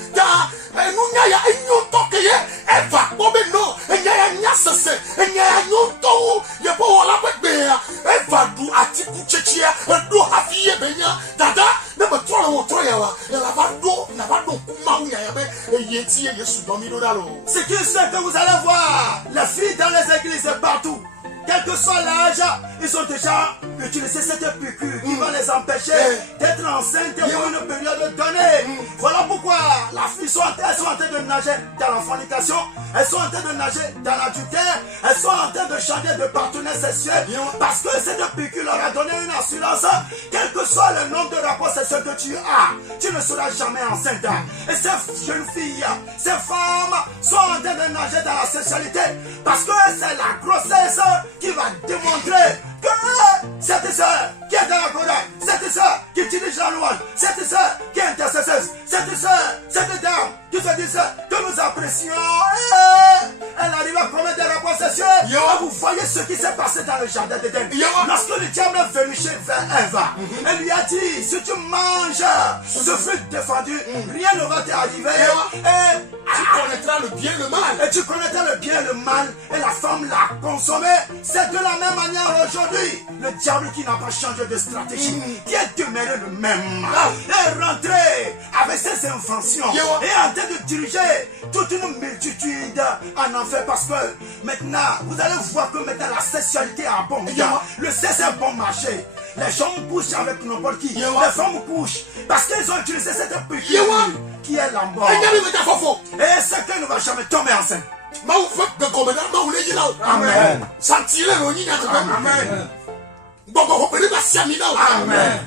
nous n'y a un toque, Eva, Bobeno, et n'y a un yassé, et n'y a un toque, il y a pas la bébé, Eva, d'où a-t-il couché, d'où a fillé, dada, ne me trouve au troya, et la bado, Kumaou, et Yeti, et Yesu, Domino. Ce qui c'est que vous allez voir, les filles dans les églises partout. Quel que soit l'âge, ils ont déjà utilisé cette piqûre qui va les empêcher d'être enceintes pour une période donnée. Voilà pourquoi les filles elles sont en train de nager dans la fornication, elles sont en train de nager dans l'adultère, elles sont en train de changer de partenaire sexuel parce que cette piqûre leur a donné une assurance. Quel que soit le nombre de rapports sexuels que tu as, tu ne seras jamais enceinte. Et ces jeunes filles, ces femmes sont en train de nager dans la sexualité parce que c'est la grossesse qui va démontrer que cette sœur qui est dans la chorale, cette sœur qui dirige la louange, cette sœur qui est intercesseuse, cette sœur, cette dame qui se dit que nous apprécions. Elle arrive à commettre des rapports sexuels. Vous voyez ce qui s'est passé dans le jardin d'Éden. Lorsque le diable est venu chez Eva, elle lui a dit, si tu manges ce fruit défendu, rien ne va t'arriver. Tu connaîtras le bien et le mal. Et tu connaîtras le bien et le mal. Et la femme l'a consommé. C'est de la même manière aujourd'hui. Le diable qui n'a pas changé de stratégie, qui est demeuré le même, est rentré avec ses inventions et est en train de diriger toute une multitude en enfer. Parce que maintenant, vous allez voir que maintenant la sexualité est abondante. Le sexe est bon marché. Les gens couchent avec n'importe qui. Les femmes couchent parce qu'ils ont utilisé cette piqûre qui est la mort. Et ce qu'elle ne va jamais tomber enceinte. Amen. Amen.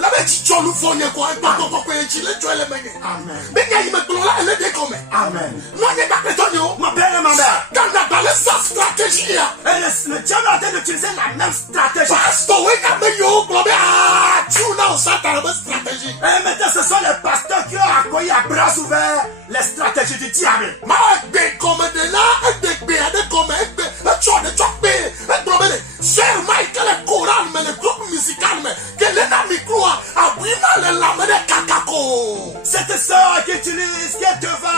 La bête tu nous fournis quoi pas encore que tu le tu le mener. Amen. Mais il me gloire elle est comme. Amen. Non n'est pas prétendant. Ma père et ma mère. Quand on a sa stratégie. Et le diable a d'utiliser la même stratégie. Pasteur oui quand mais yo gloire tu n'as ça ta même stratégie. Et maintenant ce sont les pasteurs qui ont accueilli à bras ouverts les stratégies du diable. Ma bé comme de là et de comme tu as de choper. Cher Michael le choral mais le groupe musical mais quel est la micro cette sœur qui utilise, qui est devant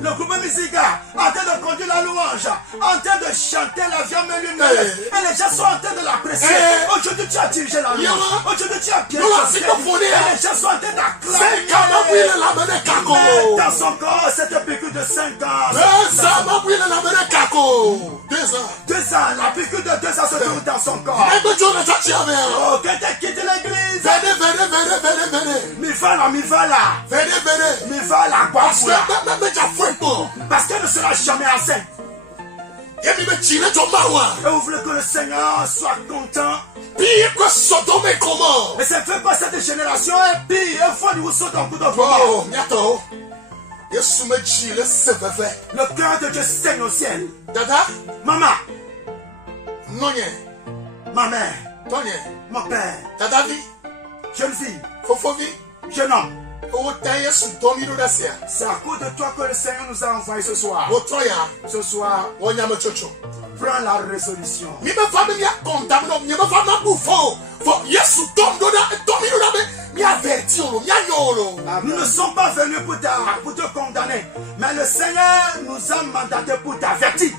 le groupe musical, en train de conduire la louange, en train de chanter la vie lumineuse, et les gens sont en train de l'apprécier. Aujourd'hui tu as dirigé la louange, aujourd'hui tu as bien chanté, et les gens sont en train d'acclamer. Mais dans son corps, cette piqûre de 5 ans. 2 ans, la piqûre de 2 ans se trouve dans son corps. Oh, que t'as quitté l'église. Mi va là. Parce qu'elle ne sera jamais enceinte. Et vous voulez que le Seigneur soit content. Pire que Sodome et Gomorrhe. Mais c'est fait quoi cette génération est pire. Il faut nous sauter un coup de oh, miato. Le cœur de Dieu saigne au ciel. Dada. Maman. Nonye. Ma mère. Tonye. Mon père. Dada vie. Jeune fille. Fofovi. Jeune homme. C'est à cause de toi que le Seigneur nous a envoyé ce soir. Ce soir, prends la résolution. Nous ne sommes pas venus pour te condamner, mais le Seigneur nous a mandaté pour t'avertir.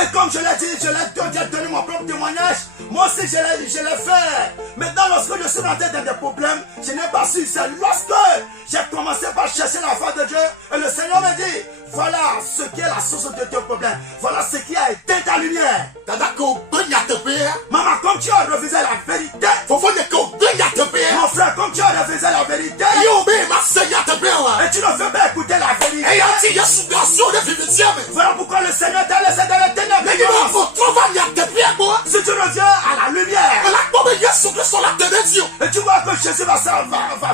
Et comme je l'ai dit, je l'ai donné mon propre témoignage. Moi aussi je l'ai fait. Maintenant lorsque je suis rentré dans des problèmes, je n'ai pas su. C'est lorsque j'ai commencé par chercher la face de Dieu. Et le Seigneur me dit, voilà ce qui est la source de tes problèmes. Voilà ce qui a éteint ta lumière. Maman, comme tu as refusé la vérité. Mon frère, comme tu as refusé la vérité. Et tu ne veux pas écouter la vérité. Voilà pourquoi le Seigneur t'a laissé dans les ténèbres. Si tu reviens à la lumière. Et tu vois que Jésus va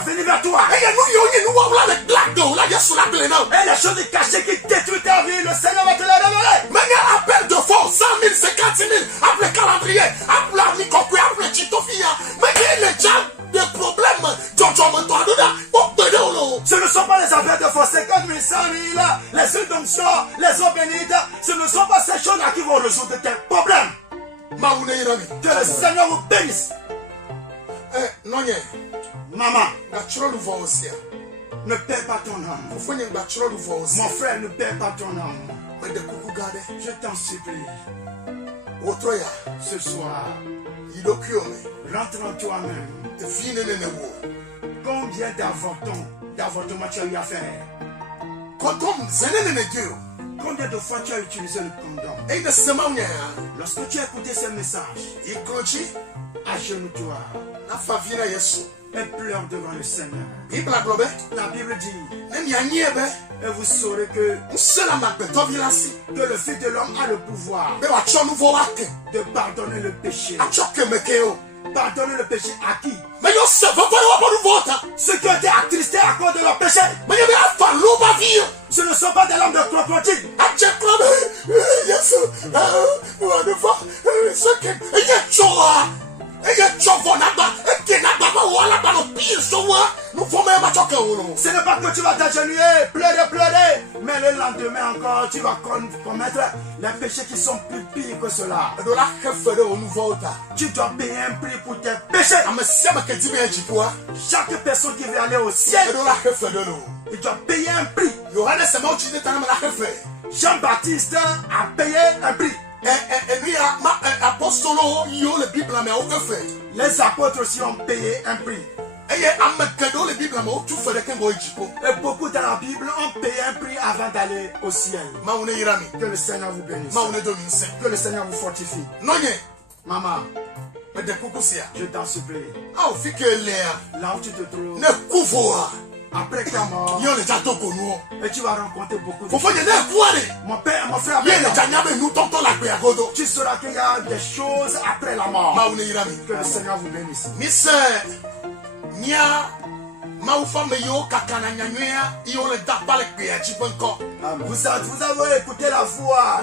venir vers toi. Et les choses cachées qui détruisent ta vie, le Seigneur va te les révéler. Mais il y a appel de force, 100 000, 50 000, appelez calendrier, appelez Nicopé, appelez Chitofia. Mais il y a les gens des problèmes. Ce ne sont pas les appels de force, 50 000, 100 000, les huiles d'onction, les eaux bénites. Ce ne sont pas ces choses-là qui vont résoudre tes problèmes. Que le Seigneur vous bénisse. Maman, ne perds pas ton âme. Mon frère, ne perds pas ton âme. Je t'en supplie. Ce soir, rentre en toi-même. Combien d'avortements tu as eu à faire? Combien de fois tu as utilisé le condom? Lorsque tu as écouté ce message, Agenouille-toi Na favina Yesu. et pleure devant le Seigneur. Bible aglobe. La Bible dit, Nem ya niebe. et vous saurez que Nsela magbeto vilasi. le Fils de l'homme a le pouvoir Be wa cho nouveau wake. de pardonner le péché. A cho kemekeo. Pardonner le péché à qui? Me yo se va wa bodu vota. Ceux qui ont été attristés à cause de leur péché. Me ye be afa lo ba vie. Ce ne sont pas des lames de crocodile. A je klabe. Yesu. Wa de fa. Second. Eye choa. Eye chovo nagba. Eke nagba ma wala ba no pire so wa. Nous formons un match au Ce n'est pas que tu vas t'agenouiller, pleurer, mais le lendemain encore, tu vas commettre les péchés qui sont plus pires que cela. Tu dois payer un prix pour tes péchés. Chaque personne qui veut aller au ciel, il doit payer un prix. Jean-Baptiste a payé un prix. Les apôtres aussi ont payé un prix. Et beaucoup dans la Bible ont payé un prix avant d'aller au ciel. Que le Seigneur vous bénisse. Que le Seigneur vous fortifie. Maman, je t'en supplie. Là où tu te trouves, après ta mort, et tu vas rencontrer beaucoup de choses. Mon père, mon frère, tu sauras qu'il y a des choses après la mort. Que le Seigneur vous bénisse. Vous avez écouté la voix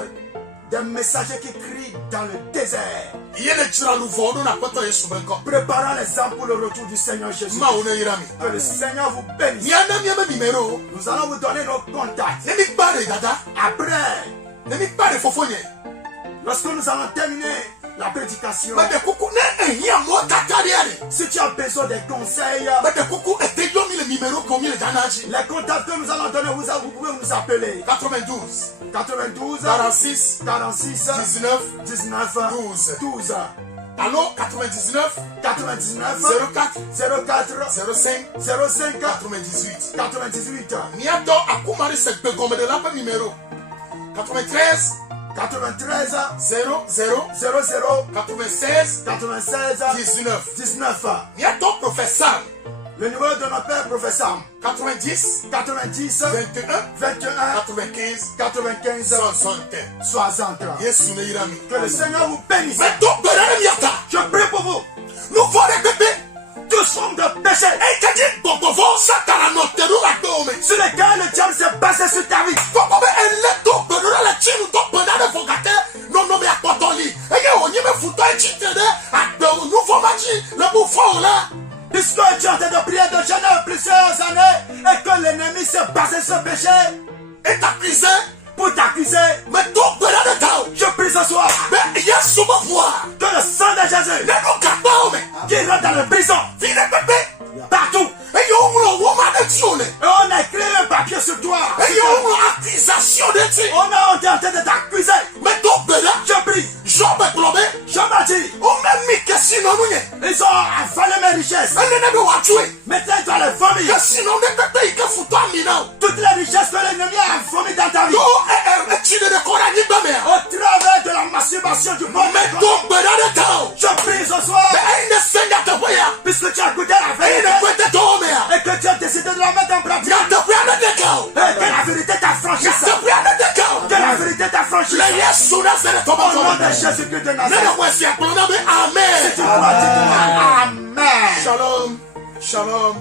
d'un messager qui crie dans le désert, préparant les âmes pour le retour du Seigneur Jésus. Que le Seigneur vous bénisse. Nous allons vous donner nos contacts. Après, lorsque nous allons terminer la prédication, si tu as besoin des conseils, les contacts que nous allons donner, vous pouvez nous appeler 92 46 19 12. Allô, 99 04 05 98. Miato akumari sekpe gombe de la numéro 93 00 96 19. Miato professeur. Le numéro de notre père professeur 90 21 95 60. Yesu ne irami. Que le Seigneur vous bénisse. Je prie pour vous. Nous voulons répéter. Tous formes de péché sur lesquels le diable s'est basé sur ta vie. Puisque tu es en train de prier de jeûner plusieurs années et que l'ennemi s'est basé sur le péché et t'accuser pour t'accuser, je prie ce soir que le sang de Jésus qui rentre dans la prison partout. Et on a écrit un papier sur toi. On a tenté de t'accuser. Je prie. Je m'en dis. Ils ont avalé mes richesses. Maintenant ils doivent les vomir. Toutes les richesses que l'ennemi a vomi dans ta vie. Au travers de la masturbation du monde. Je prie ce soir. Puisque tu as goûté la vérité. Et que tu as décidé de la mettre en pratique. Et que la vérité t'affranchisse. Que la vérité t'affranchisse. Au nom de Jésus-Christ de Nazareth. Amen. Si tu crois, dis-moi Amen. Shalom.